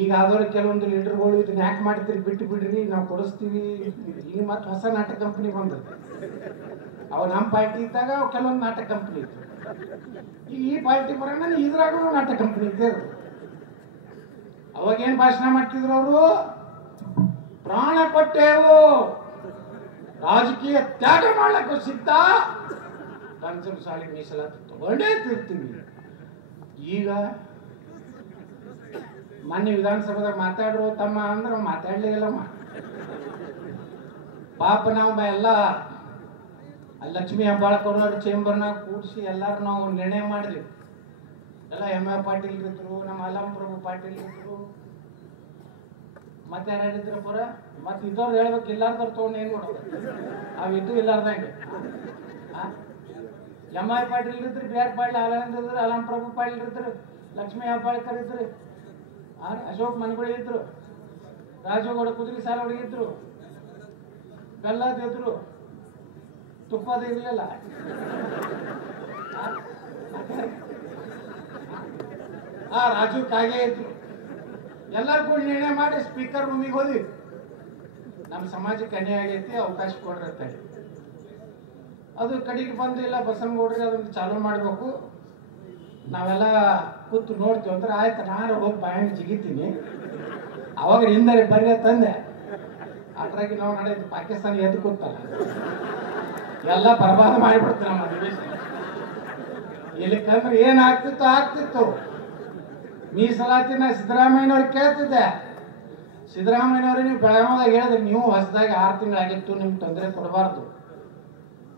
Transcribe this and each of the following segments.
ಈಗ ಆದವ್ರು ಕೆಲವೊಂದು ಲೀಡರ್ಗಳು ಇದನ್ನ ಯಾಕೆ ಮಾಡ್ತೀರಿ ಬಿಟ್ಟು ಬಿಡ್ರಿ ನಾವು ಕೊಡಿಸ್ತೀವಿ. ಈಗ ಮತ್ತೆ ಹೊಸ ನಾಟಕ ಕಂಪನಿ ಬಂದದ್ದು. ಅವು ನಮ್ಮ ಪಾರ್ಟಿ ಇದ್ದಾಗ ಅವು ಕೆಲವೊಂದು ನಾಟಕ ಕಂಪನಿ ಇತ್ತು. ಈಗ ಈ ಪಾರ್ಟಿ ಬರೋಣ ಇದ್ರಾಗೂ ನಾಟಕ ಕಂಪನಿ ಇದ್ದೇ ಅವಾಗೇನು ಭಾಷಣ ಮಾಡ್ತಿದ್ರು ಅವರು, ಪ್ರಾಣ ಕೊಟ್ಟೇವು, ರಾಜಕೀಯ ತ್ಯಾಗ ಮಾಡ್ಲಿಕ್ಕೂ ಸಿದ್ಧ, ಪಂಚಮಸಾಲಿ ಮೀಸಲಾತಿ ತಗೊಂಡೇ ತಿರ್ತೀವಿ. ಈಗ ಮೊನ್ನೆ ವಿಧಾನಸಭೆದಾಗ ಮಾತಾಡ್ರು ತಮ್ಮ ಅಂದ್ರೆ ಮಾತಾಡ್ಲೇ ಇಲ್ಲಮ್ಮ. ಪಾಪ ನಾವು ಎಲ್ಲ ಲಕ್ಷ್ಮೀ ಹೆಬ್ಬಾಳ್ಕರ್ ಚೇಂಬರ್ನಾಗ ಕೂಡಿಸಿ ಎಲ್ಲಾರು ನಾವು ನಿರ್ಣಯ ಮಾಡಿದ್ವಿ. ಎಲ್ಲ ಎಂ.ಎ. ಪಾಟೀಲ್ ಇದ್ರು, ನಮ್ಮ ಅಲಂ ಪ್ರಭು ಪಾಟೀಲ್ ಇದ್ರು, ಮತ್ತೆ ಯಾರಿದ್ರು ಪುರ, ಮತ್ತೆ ಇದ್ದವ್ರು ಹೇಳ್ಬೇಕು, ಇಲ್ಲಾರ್ದವ್ರು ತೊಗೊಂಡು ಏನು ಮಾಡೋದು, ಅವಿದ್ದು ಇಲ್ಲಾರ್ದಂಗೆ. ಎಂ.ಐ. ಪಾಟೀಲ್ ಇದ್ರು, ಬಿ ಆರ್ ಪಾಟೀಲ್ ಆನಂದ್ ಇದ್ರು, ಅಲಂ ಪ್ರಭು ಪಾಟೀಲ್ ಇದ್ರು, ಲಕ್ಷ್ಮೀ ಹೆಬ್ಬಾಳ್ಕರ್ ಇದ್ರು, ಅಶೋಕ್ ಮನಗುಳಿ ಇದ್ರು, ರಾಜುಗೌಡ ಕುದುರೆ ಸಾಲ ಹೊಡಗಿದ್ರು, ಬೆಲ್ಲದಿದ್ರು, ತುಪ್ಪದ ಇರಲಿಲ್ಲ. ರಾಜು ಕಾಗೆ ಇದ್ರು. ಎಲ್ಲರೂ ಕೂಡ ನಿರ್ಣಯ ಮಾಡಿ ಸ್ಪೀಕರ್ ರೂಮಿಗೆ ಹೋದ್ವಿ. ನಮ್ಮ ಸಮಾಜಕ್ಕೆ ಅನ್ಯಾಯ ಆಗೈತಿ, ಅವಕಾಶ ಕೊಡ್ರಿ. ಅದು ಕಡೆಗೆ ಬಂದಿಲ್ಲ, ಬಸನಗೌಡ್ರಿಗೆ ಅದನ್ನು ಚಾಲೂ ಮಾಡಬೇಕು, ನಾವೆಲ್ಲ ಕೂತು ನೋಡ್ತೀವಿ ಅಂದ್ರೆ ಆಯ್ತು, ನಾನು ಹೋಗಿ ಬಾಯಂಗ್ ಜಿಗಿತೀನಿ. ಅವಾಗ ಹಿಂದೆ ಬರೀ ತಂದೆ ಅದ್ರಾಗಿ ನಾವು ನಡೆಯೋದು ಪಾಕಿಸ್ತಾನ ಎದ್ದು ಕೂತಲ್ಲ, ಎಲ್ಲ ಬರ್ಬಾದ ಮಾಡಿಬಿಡ್ತೀವಿ ನಮ್ಮ ಅಧಿವೇಶನ. ಇಲ್ಲಿಕಂದ್ರೆ ಏನಾಗ್ತಿತ್ತು ಆಗ್ತಿತ್ತು. ಮೀಸಲಾತಿನ ಸಿದ್ದರಾಮಯ್ಯನವ್ರಿಗೆ ಕೇಳ್ತಿದ್ದೆ, ಸಿದ್ದರಾಮಯ್ಯನವ್ರಿಗೆ ನೀವು ಬೆಳಗಾವದಾಗ ಹೇಳಿದ್ರೆ ನೀವು ಹೊಸದಾಗಿ 6 ತಿಂಗಳಾಗಿತ್ತು, ನಿಮ್ಗೆ ತೊಂದರೆ ಕೊಡಬಾರ್ದು.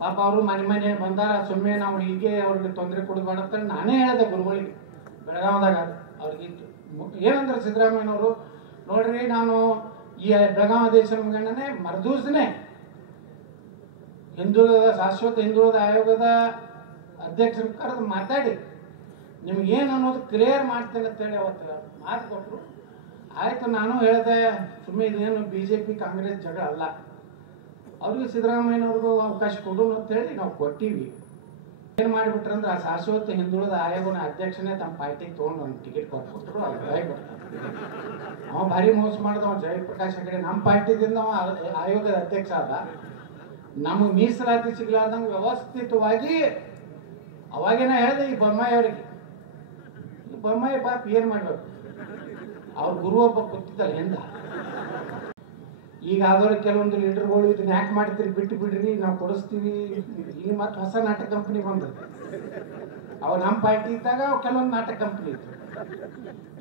ಪಾಪ ಅವರು ಮನೆ ಬಂದಾರ, ಸುಮ್ಮನೆ ನಾವು ಹೀಗೆ ಅವ್ರಿಗೆ ತೊಂದರೆ ಕೊಡಬಾರ್ದು ಅಂತ ನಾನೇ ಹೇಳಿದೆ ಗುರುಗಳಿಗೆ ಬೆಳಗಾವದಾಗ. ಅವ್ರಿಗಿತ್ತು ಏನಂದ್ರೆ ಸಿದ್ದರಾಮಯ್ಯನವರು, ನೋಡ್ರಿ ನಾನು ಈ ಬೆಳಗಾವಿ ಅಧಿವೇಶನ ಮುಗಿಯೇ ಮರುದಿವಸನೇ ಶಾಶ್ವತ ಹಿಂದುಳಿದ ಆಯೋಗದ ಅಧ್ಯಕ್ಷರ ಕರೆದು ಮಾತಾಡಿ ನಿಮ್ಗೇನು ಅನ್ನೋದು ಕ್ಲಿಯರ್ ಮಾಡ್ತೇನೆ ಅಂತೇಳಿ ಅವತ್ತು ಮಾತು ಕೊಟ್ಟರು. ಆಯಿತು, ನಾನು ಹೇಳಿದೆ ಸುಮ್ಮನೆ ಇದೇನು BJP ಕಾಂಗ್ರೆಸ್ ಜಗಳ ಅಲ್ಲ, ಅವ್ರಿಗೆ ಸಿದ್ದರಾಮಯ್ಯನವ್ರಿಗೂ ಅವಕಾಶ ಕೊಡು ಅಂತೇಳಿ ನಾವು ಕೊಟ್ಟಿವಿ. ಏನು ಮಾಡಿಬಿಟ್ರಂದ್ರೆ ಆ ಶಾಶ್ವತ ಹಿಂದುಳಿದ ಆಯೋಗನ ಅಧ್ಯಕ್ಷನೇ ತಮ್ಮ ಪಾರ್ಟಿಗೆ ತೊಗೊಂಡು ಒಂದು ಟಿಕೆಟ್ ಕೊಟ್ಬಿಟ್ರು. ಅದು ಬರ್ತಾರೆ ಅವ ಭಾರಿ ಮೋಸ ಮಾಡಿದವ ಜಯಪ್ರಕಾಶ್ ಹೆಗಡೆ. ನಮ್ಮ ಪಾರ್ಟಿದಿಂದ ಆಯೋಗದ ಅಧ್ಯಕ್ಷ ಆದ. ನಮಗೆ ಮೀಸಲಾತಿ ಸಿಗ್ಲಾರ್ದಂಗೆ ವ್ಯವಸ್ಥಿತವಾಗಿ ಅವಾಗೇನ ಹೇಳಿದೆ ಈ ಬೊಮ್ಮಾಯಿ ಅವರಿಗೆ, ಈ ಬೊಮ್ಮಾಯಿ ಪಾಪ ಏನು ಮಾಡಬೇಕು, ಅವ್ರ ಗುರು ಒಬ್ಬ ಗೊತ್ತಿದ್ದಲ್ಲ ಹಿಂದ. ಈಗ ಆದವ್ರು ಕೆಲವೊಂದು ಲೀಡರ್ಗಳು ಇದನ್ನ ಯಾಕೆ ಮಾಡ್ತೀರಿ ಬಿಟ್ಟು ಬಿಡ್ರಿ ನಾವು ಕೊಡಿಸ್ತೀವಿ. ಈಗ ಮತ್ತೆ ಹೊಸ ನಾಟಕ ಕಂಪನಿ ಬಂದದ್ದು. ಅವು ನಮ್ಮ ಪಾರ್ಟಿ ಇದ್ದಾಗ ಅವು ಕೆಲವೊಂದು ನಾಟಕ ಕಂಪನಿ ಇತ್ತು.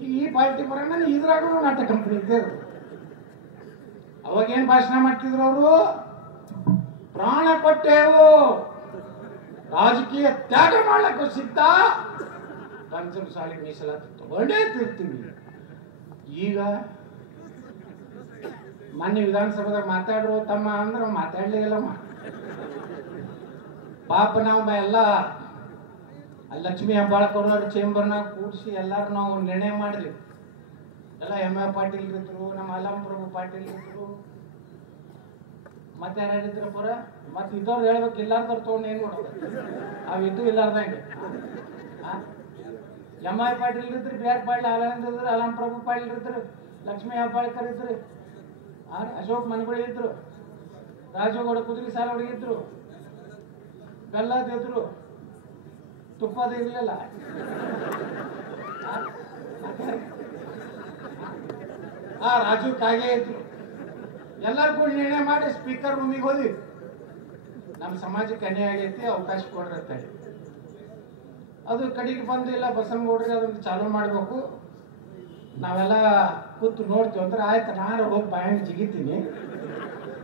ಈಗ ಈ ಪಾರ್ಟಿ ಬರೋಣ ಇದ್ರಾಗೂ ನಾಟಕ ಕಂಪನಿ ಇದ್ದೇ ಅವಾಗೇನು ಭಾಷಣ ಮಾಡ್ತಿದ್ರು ಅವರು, ಪ್ರಾಣ ಕೊಟ್ಟೇವು, ರಾಜಕೀಯ ತ್ಯಾಗ ಮಾಡ್ಲಿಕ್ಕೂ ಸಿದ್ಧ, ಪಂಚಮಸಾಲಿ ಮೀಸಲಾತಿ ತಗೊಂಡೇ ತಿರ್ತೀವಿ. ಈಗ ಮೊನ್ನೆ ವಿಧಾನಸಭೆದಾಗ ಮಾತಾಡ್ರು ತಮ್ಮ ಅಂದ್ರೆ ಮಾತಾಡ್ಲೇ ಇಲ್ಲಮ್ಮ. ಪಾಪ ನಾವು ಎಲ್ಲ ಲಕ್ಷ್ಮೀ ಹೆಬ್ಬಾಳ್ಕರ್ ಚೇಂಬರ್ನಾಗ ಕೂಡಿಸಿ ಎಲ್ಲಾರು ನಾವು ನಿರ್ಣಯ ಮಾಡಿದ್ವಿ. ಎಲ್ಲ ಎಂ.ಎ. ಪಾಟೀಲ್ ಇದ್ರು, ನಮ್ಮ ಅಲಂ ಪ್ರಭು ಪಾಟೀಲ್ ಇದ್ರು, ಮತ್ತೆ ಯಾರಿದ್ರು ಪುರ, ಮತ್ತೆ ಇದ್ದವ್ರು ಹೇಳ್ಬೇಕು, ಇಲ್ಲಾರ್ದವ್ರು ತೊಗೊಂಡು ಏನು ಮಾಡೋದು, ಅವಿದ್ದು ಇಲ್ಲಾರ್ದಂಗೆ. ಎಂ.ಐ. ಪಾಟೀಲ್ ಇದ್ರು, ಬಿ ಆರ್ ಪಾಟೀಲ್ ಆನಂದ್ ಇದ್ರು, ಅಲಂ ಪ್ರಭು ಪಾಟೀಲ್ ಇದ್ರು, ಲಕ್ಷ್ಮೀ ಹೆಬ್ಬಾಳ್ಕರ್ ಇದ್ರು, ಅಶೋಕ್ ಮನಗುಳಿ ಇದ್ರು, ರಾಜುಗೌಡ ಕುದುರೆ ಸಾಲ ಹೊಡಗಿದ್ರು, ಬೆಲ್ಲದಿದ್ರು, ತುಪ್ಪದ ಇರಲಿಲ್ಲ. ರಾಜು ಕಾಗೆ ಇದ್ರು. ಎಲ್ಲರೂ ಕೂಡ ನಿರ್ಣಯ ಮಾಡಿ ಸ್ಪೀಕರ್ ರೂಮಿಗೆ ಹೋದ್ವಿ. ನಮ್ಮ ಸಮಾಜಕ್ಕೆ ಅನ್ಯಾಯ ಆಗೈತಿ, ಅವಕಾಶ ಕೊಡ್ರಿ ಅಂತೇಳಿ. ಅದು ಕಡೆಗೆ ಬಂದಿಲ್ಲ, ಬಸನಗೌಡ್ರಿಗೆ ಅದನ್ನು ಚಾಲೂ ಮಾಡಬೇಕು, ನಾವೆಲ್ಲ ಕೂತು ನೋಡ್ತೀವಿ ಅಂದ್ರೆ ಆಯ್ತು, ನಾನು ಹೋಗಿ ಬಾಯಂಗ್ ಜಿಗಿತೀನಿ.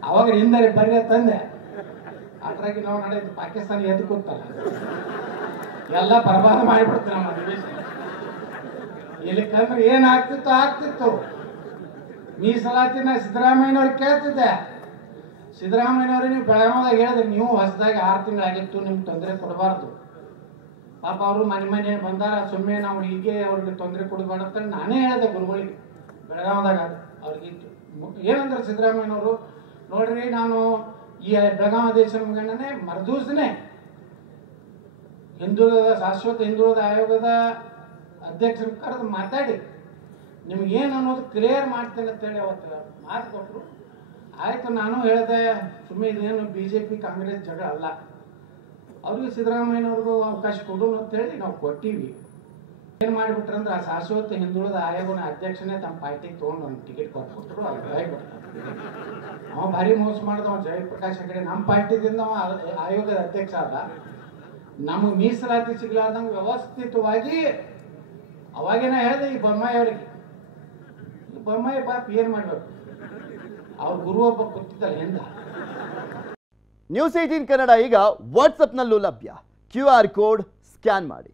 ಅವಾಗ ಹಿಂದೆ ಬರೀ ತಂದೆ ಅದ್ರಾಗಿ ನಾವು ನಡೆಯೋದು ಪಾಕಿಸ್ತಾನ ಎದ್ದು ಕೂತಲ್ಲ, ಎಲ್ಲ ಬರ್ಬಾದ ಮಾಡಿಬಿಡ್ತೀವಿ ನಮ್ಮ ಅಧಿವೇಶನ. ಇಲ್ಲಿಕಂದ್ರೆ ಏನಾಗ್ತಿತ್ತು ಆಗ್ತಿತ್ತು. ಮೀಸಲಾತಿನ ಸಿದ್ದರಾಮಯ್ಯನವ್ರಿಗೆ ಕೇಳ್ತಿದ್ದೆ, ಸಿದ್ದರಾಮಯ್ಯನವ್ರಿಗೆ ನೀವು ಬೆಳಗಾವದಾಗ ಹೇಳಿದ್ರೆ ನೀವು ಹೊಸದಾಗಿ 6 ತಿಂಗಳಾಗಿತ್ತು, ನಿಮ್ಗೆ ತೊಂದರೆ ಕೊಡಬಾರ್ದು. ಪಾಪ ಅವರು ಮನೆ ಬಂದಾರ, ಸುಮ್ಮನೆ ನಾವು ಹೀಗೆ ಅವ್ರಿಗೆ ತೊಂದರೆ ಕೊಡಬಾರ್ದು ಅಂತ ನಾನೇ ಹೇಳಿದೆ ಗುರುಗಳಿಗೆ ಬೆಳಗಾವದಾಗ. ಅವ್ರಿಗಿತ್ತು ಏನಂದ್ರೆ ಸಿದ್ದರಾಮಯ್ಯನವರು, ನೋಡ್ರಿ ನಾನು ಈ ಬೆಳಗಾವಿ ಅಧಿವೇಶನ ಮುಗಿಯೇ ಮರುದಿವಸನೇ ಶಾಶ್ವತ ಹಿಂದುಳಿದ ಆಯೋಗದ ಅಧ್ಯಕ್ಷರ ಕರೆದು ಮಾತಾಡಿ ನಿಮ್ಗೇನು ಅನ್ನೋದು ಕ್ಲಿಯರ್ ಮಾಡ್ತೇನೆ ಅಂತೇಳಿ ಅವತ್ತು ಮಾತು ಕೊಟ್ಟರು. ಆಯಿತು, ನಾನು ಹೇಳಿದೆ ಸುಮ್ಮನೆ ಇದೇನು BJP ಕಾಂಗ್ರೆಸ್ ಜಗಳ ಅಲ್ಲ, ಅವ್ರಿಗೆ ಸಿದ್ದರಾಮಯ್ಯನವ್ರಿಗೂ ಅವಕಾಶ ಕೊಡೋಣ ಅಂತೇಳಿ ನಾವು ಕೊಟ್ಟಿವಿ. ಏನು ಮಾಡಿಬಿಟ್ರಂದ್ರೆ ಆ ಶಾಶ್ವತ ಹಿಂದುಳಿದ ಆಯೋಗನ ಅಧ್ಯಕ್ಷನೇ ತಮ್ಮ ಪಾರ್ಟಿಗೆ ತೊಗೊಂಡು ಒಂದು ಟಿಕೆಟ್ ಕೊಟ್ಬಿಟ್ರು. ಅಲ್ಲಿ ಜಯಬಿಡ್ತಾರೆ ಅವ ಭಾರಿ ಮೋಸ ಮಾಡಿದವ ಜಯಪ್ರಕಾಶ್ ಹೆಗಡೆ. ನಮ್ಮ ಪಾರ್ಟಿದಿಂದ ಅವ ಆಯೋಗದ ಅಧ್ಯಕ್ಷ ಆದ. ನಮಗೆ ಮೀಸಲಾತಿ ಸಿಗ್ಲಾರ್ದಂಗೆ ವ್ಯವಸ್ಥಿತವಾಗಿ ಅವಾಗೇನ ಹೇಳಿದೆ ಈ ಬೊಮ್ಮಾಯಿ ಅವರಿಗೆ, ಈ ಬೊಮ್ಮಾಯಿ ಪಾಪ ಏನು ಮಾಡಬೇಕು, ಅವ್ರ ಗುರು ಒಬ್ಬ ಕೂತಿದ್ದಲ್ಲ ಹಿಂದ. ನ್ಯೂಸ್ 18 ಕನ್ನಡ ಈಗ ವಾಟ್ಸಪ್ನಲ್ಲೂ ಲಭ್ಯ. QR ಕೋಡ್ ಸ್ಕ್ಯಾನ್ ಮಾಡಿ.